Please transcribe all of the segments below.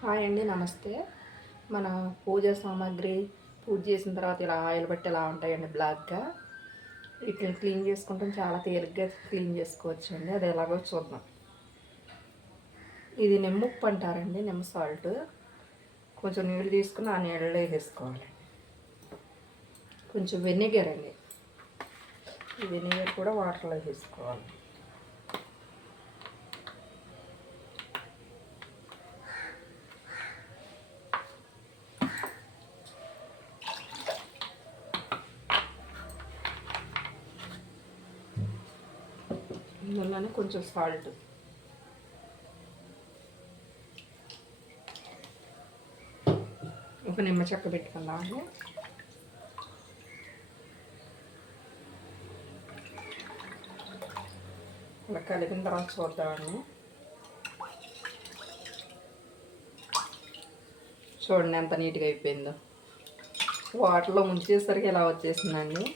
Hi అండి, నమస్తే. మన పూజా సామాగ్రి పూజ చేసిన తర్వాత ఇలా ఆయిల్ బట్టి ఇలా ఉంటాయండి బ్లాక్గా. వీటిని క్లీన్ చేసుకుంటాం, చాలా తేలిగ్గా క్లీన్ చేసుకోవచ్చు అండి. అది ఎలాగో చూద్దాం. ఇది నిమ్మప్పు అంటారండి, నిమ్మ సాల్ట్. కొంచెం నీళ్ళు తీసుకుని ఆ నీళ్ళలో వేసుకోవాలి. కొంచెం వెనిగర్ అండి, ఈ వెనిగర్ కూడా వాటర్లో వేసుకోవాలి. ఇందులోనే కొంచెం సాల్ట్, ఒక నిమ్మ చెక్క పెట్టుకుందాము. అలా కలిపిన తర్వాత చూద్దామండి. చూడండి ఎంత నీట్గా అయిపోయిందో. వాటర్లో ముంచేసరికి ఇలా వచ్చేసిందండి.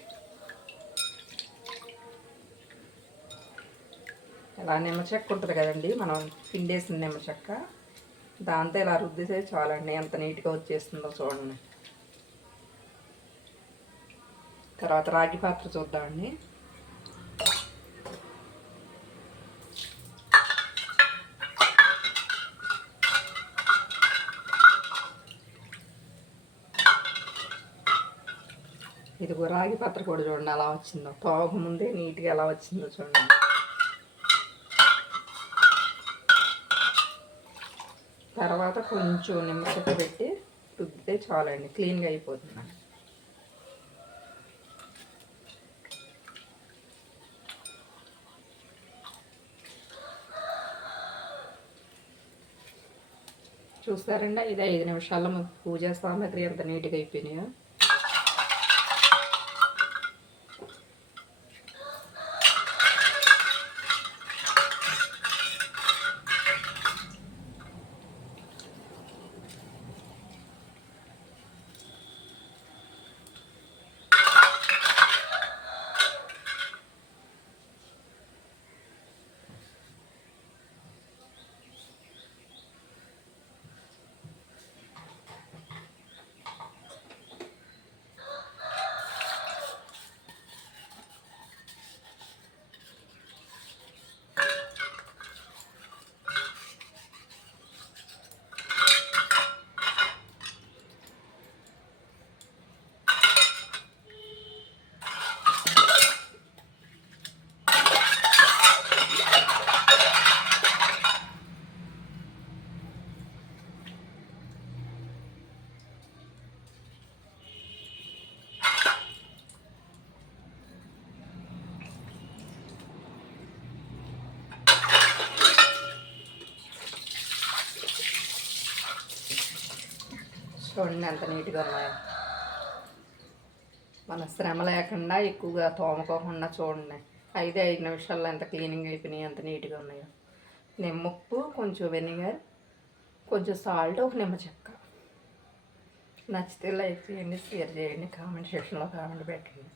ఇలా నిమ్మ చెక్క ఉంటుంది కదండి, మనం పిండేసిన నిమ్మ చెక్క, దాంతో ఇలా రుద్దితే చాలండి, ఎంత నీట్గా వచ్చేస్తుందో చూడండి. తర్వాత రాగి పాత్ర చూద్దామండి. ఇదిగో రాగి పాత్ర కూడా చూడండి అలా వచ్చిందో, తోక ముందే నీట్గా ఎలా వచ్చిందో చూడండి. తర్వాత కొంచెం నిమ్మచెక్క పెట్టి రుద్దితే చాలండి, క్లీన్గా అయిపోతుంది. చూస్తారండి, ఇది 5 నిమిషాల్లో పూజా సామాగ్రి ఎంత నీట్గా అయిపోయినాయో. చూడండి ఎంత నీట్గా ఉన్నాయో. మన శ్రమ లేకుండా ఎక్కువగా తోముకోకుండా చూడండి, 5 నిమిషాల్లో ఎంత క్లీనింగ్ అయిపోయినాయి, ఎంత నీట్గా ఉన్నాయో. నిమ్మప్పు, కొంచెం వెనిగర్, కొంచెం సాల్ట్, ఒక నిమ్మ చెక్క. నచ్చితే లైక్ చేయండి, షేర్ చేయండి, కామెంట్ సెక్షన్లో కామెంట్ పెట్టండి.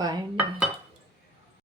బాయ్ అండి.